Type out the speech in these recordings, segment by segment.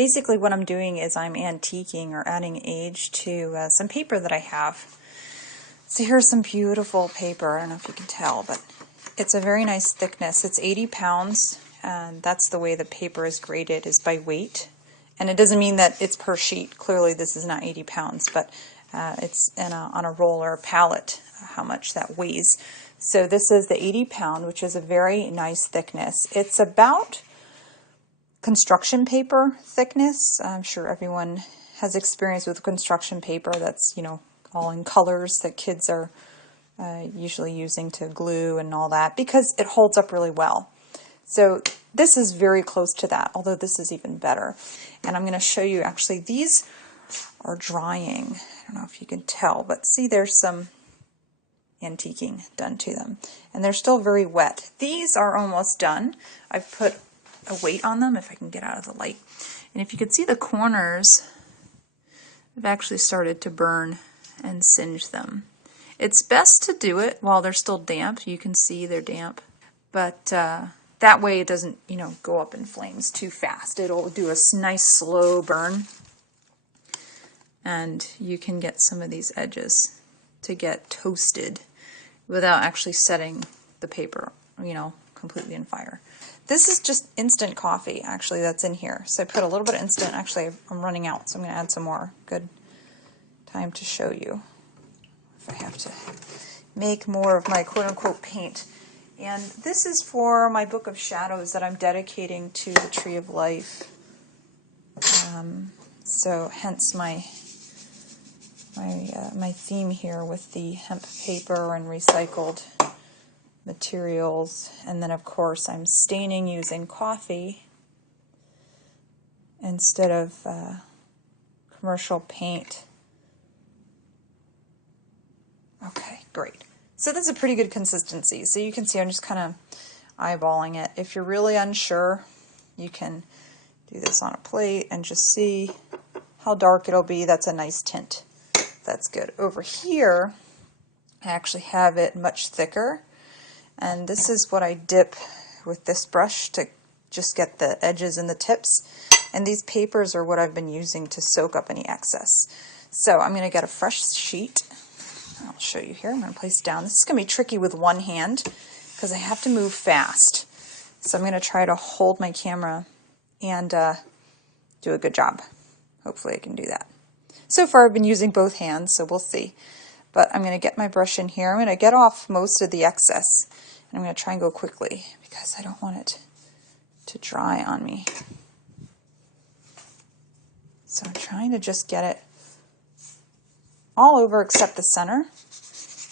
Basically what I'm doing is I'm antiquing or adding age to some paper that I have. So here's some beautiful paper. I don't know if you can tell, but it's a very nice thickness. It's 80 pounds, and that's the way the paper is graded, is by weight. And it doesn't mean that it's per sheet. Clearly this is not 80 pounds, but it's on a roll or a pallet, how much that weighs. So this is the 80 pound, which is a very nice thickness. It's about construction paper thickness. I'm sure everyone has experience with construction paper that's, you know, all in colors that kids are usually using to glue and all that, because it holds up really well. So this is very close to that, although this is even better. And I'm going to show you, actually, these are drying. I don't know if you can tell, but see, there's some antiquing done to them. And they're still very wet. These are almost done. I've put a weight on them, if I can get out of the light. And if you could see the corners, I've actually started to burn and singe them. It's best to do it while they're still damp. You can see they're damp, but that way it doesn't, you know, go up in flames too fast. It'll do a nice slow burn, and you can get some of these edges to get toasted without actually setting the paper, you know, completely on fire. This is just instant coffee, actually, that's in here. So I put a little bit of instant. Actually, I'm running out, so I'm going to add some more. Good time to show you if I have to make more of my quote-unquote paint. And this is for my book of shadows that I'm dedicating to the Tree of Life. So hence my theme here with the hemp paper and recycled materials. And then of course I'm staining using coffee instead of commercial paint. Okay, great. So that's a pretty good consistency. So you can see I'm just kind of eyeballing it. If you're really unsure, you can do this on a plate and just see how dark it'll be. That's a nice tint. That's good. Over here, I actually have it much thicker. And this is what I dip with this brush to just get the edges and the tips. And these papers are what I've been using to soak up any excess. So I'm going to get a fresh sheet. I'll show you here. I'm going to place it down. This is going to be tricky with one hand because I have to move fast. So I'm going to try to hold my camera and do a good job. Hopefully I can do that. So far I've been using both hands, so we'll see. But I'm going to get my brush in here. I'm going to get off most of the excess. And I'm going to try and go quickly because I don't want it to dry on me. So I'm trying to just get it all over except the center.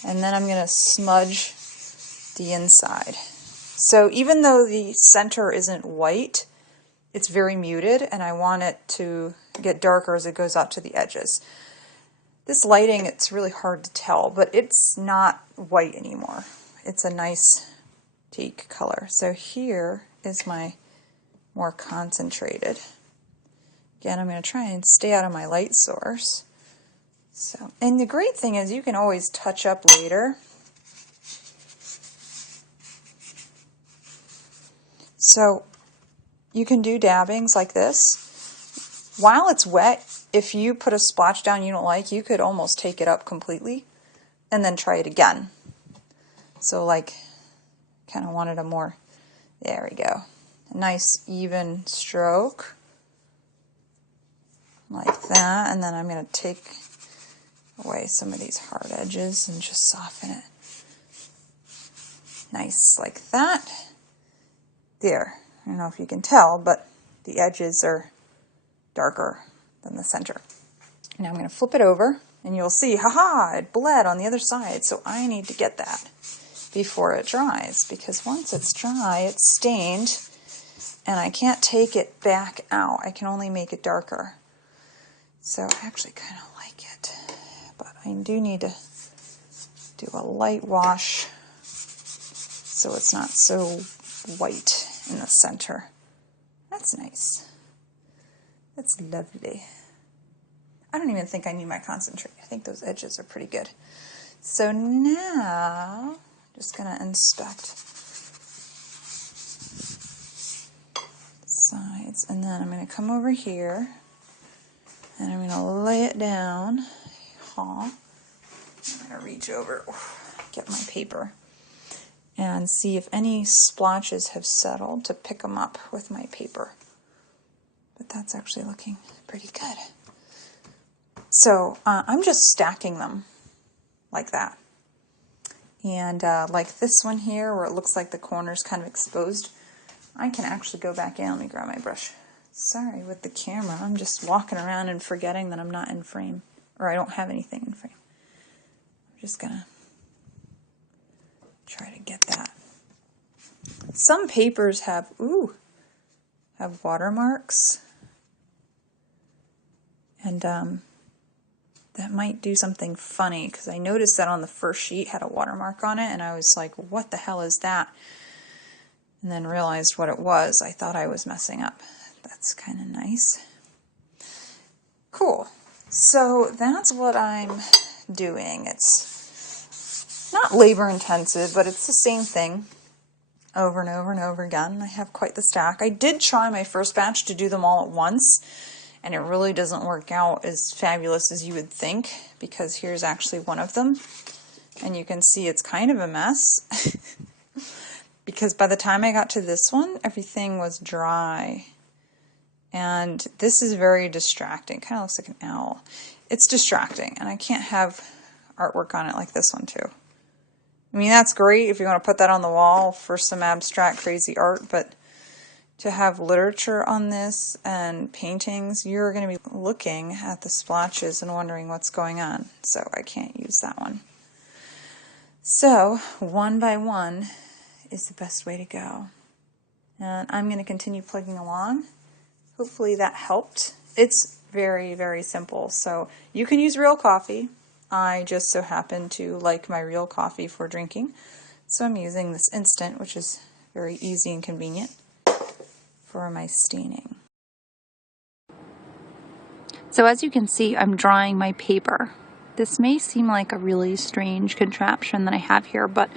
And then I'm going to smudge the inside. So even though the center isn't white, it's very muted, and I want it to get darker as it goes out to the edges. This lighting, it's really hard to tell, but it's not white anymore. It's a nice teak color. So here is my more concentrated. Again, I'm going to try and stay out of my light source. So, and the great thing is you can always touch up later. So you can do dabbings like this. While it's wet, if you put a splotch down you don't like, you could almost take it up completely and then try it again. So like, kind of wanted a more, there we go. A nice even stroke. Like that. And then I'm going to take away some of these hard edges and just soften it. Nice, like that. There. I don't know if you can tell, but the edges are darker than the center. Now I'm going to flip it over, and you'll see, haha, it bled on the other side. So I need to get that before it dries, because once it's dry, it's stained, and I can't take it back out. I can only make it darker. So I actually kind of like it, but I do need to do a light wash so it's not so white in the center. That's nice. That's lovely. I don't even think I need my concentrate. I think those edges are pretty good. So now, I'm just going to inspect the side. sides. And then I'm going to come over here and I'm going to lay it down. I'm going to reach over, get my paper, and see if any splotches have settled to pick them up with my paper. But that's actually looking pretty good. So I'm just stacking them like that. And like this one here where it looks like the corner's kind of exposed, I can actually go back in. Let me grab my brush. Sorry, with the camera, I'm just walking around and forgetting that I'm not in frame, or I don't have anything in frame. I'm just gonna try to get that. Some papers have watermarks, and that might do something funny, because I noticed that on the first sheet had a watermark on it, and I was like, what the hell is that? And then realized what it was. I thought I was messing up. That's kind of nice. Cool. So that's what I'm doing. It's not labor intensive, but it's the same thing over and over and over again. I have quite the stack. I did try my first batch to do them all at once, and it really doesn't work out as fabulous as you would think, because here's actually one of them, and you can see it's kind of a mess. Because by the time I got to this one, everything was dry. And this is very distracting. Kind of looks like an owl. It's distracting, and I can't have artwork on it like this one too. I mean, that's great if you want to put that on the wall for some abstract crazy art, but to have literature on this and paintings, you're going to be looking at the splotches and wondering what's going on. So I can't use that one. So one by one is the best way to go. And I'm going to continue plugging along. Hopefully that helped. It's very, very simple. So you can use real coffee. I just so happen to like my real coffee for drinking. So I'm using this instant, which is very easy and convenient for my staining. So as you can see, I'm drying my paper. This may seem like a really strange contraption that I have here, but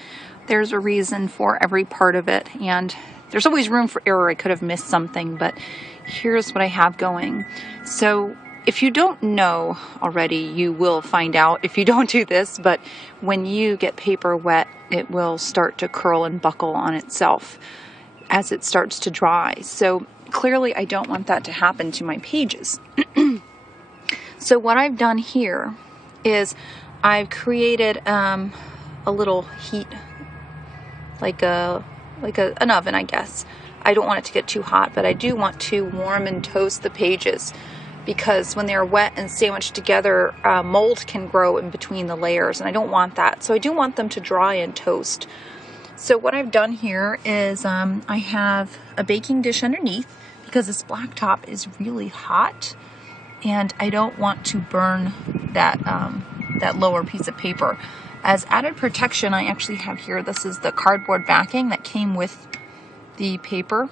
there's a reason for every part of it, and there's always room for error. I could have missed something, but here's what I have going. So if you don't know already, you will find out if you don't do this, but when you get paper wet, it will start to curl and buckle on itself as it starts to dry. So clearly I don't want that to happen to my pages. So what I've done here is I've created a little heat, like an oven, I guess. I don't want it to get too hot, but I do want to warm and toast the pages, because when they're wet and sandwiched together, mold can grow in between the layers, and I don't want that. So I do want them to dry and toast. So what I've done here is I have a baking dish underneath, because this black top is really hot, and I don't want to burn that that lower piece of paper. As added protection, I actually have here, this is the cardboard backing that came with the paper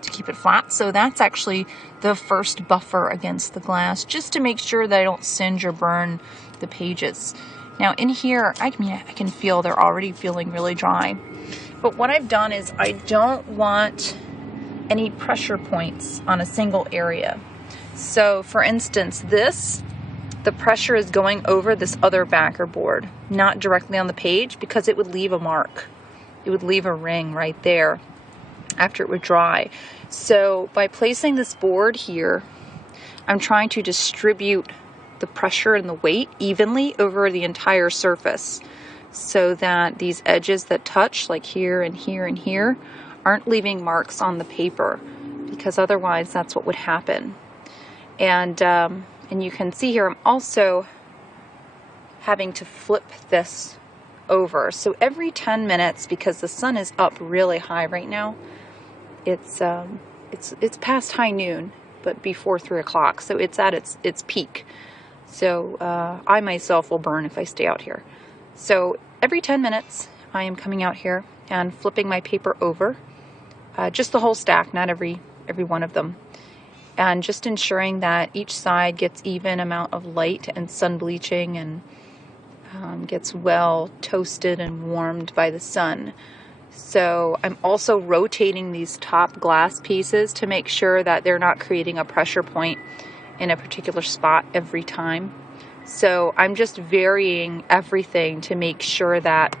to keep it flat. So that's actually the first buffer against the glass, just to make sure that I don't singe or burn the pages. Now in here, I can feel they're already feeling really dry. But what I've done is I don't want any pressure points on a single area. So for instance, the pressure is going over this other backer board, not directly on the page, because it would leave a mark. It would leave a ring right there after it would dry. So by placing this board here, I'm trying to distribute the pressure and the weight evenly over the entire surface, so that these edges that touch, like here and here and here, aren't leaving marks on the paper, because otherwise that's what would happen. And you can see here I'm also having to flip this over. So every 10 minutes, because the sun is up really high right now, it's past high noon, but before 3 o'clock, so it's at its peak. So I myself will burn if I stay out here. So every 10 minutes I am coming out here and flipping my paper over, just the whole stack, not every one of them, and just ensuring that each side gets even amount of light and sun bleaching, and gets well toasted and warmed by the sun. So I'm also rotating these top glass pieces to make sure that they're not creating a pressure point in a particular spot every time. So I'm just varying everything to make sure that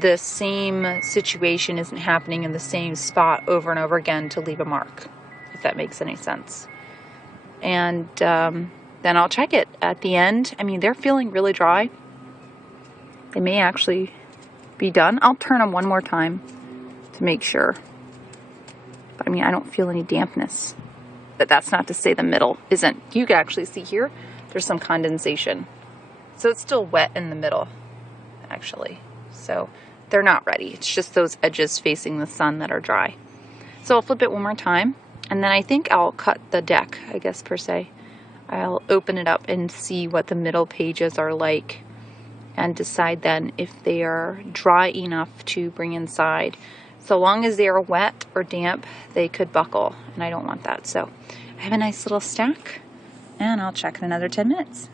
the same situation isn't happening in the same spot over and over again to leave a mark, if that makes any sense. And then I'll check it at the end. I mean, they're feeling really dry. They may actually be done. I'll turn them one more time to make sure. But I mean, I don't feel any dampness. But that's not to say the middle isn't. You can actually see here, there's some condensation. So it's still wet in the middle, actually. So they're not ready. It's just those edges facing the sun that are dry. So I'll flip it one more time. And then I think I'll cut the deck, I guess, per se. I'll open it up and see what the middle pages are like and decide then if they are dry enough to bring inside. So long as they are wet or damp, they could buckle, and I don't want that. So I have a nice little stack, and I'll check in another 10 minutes.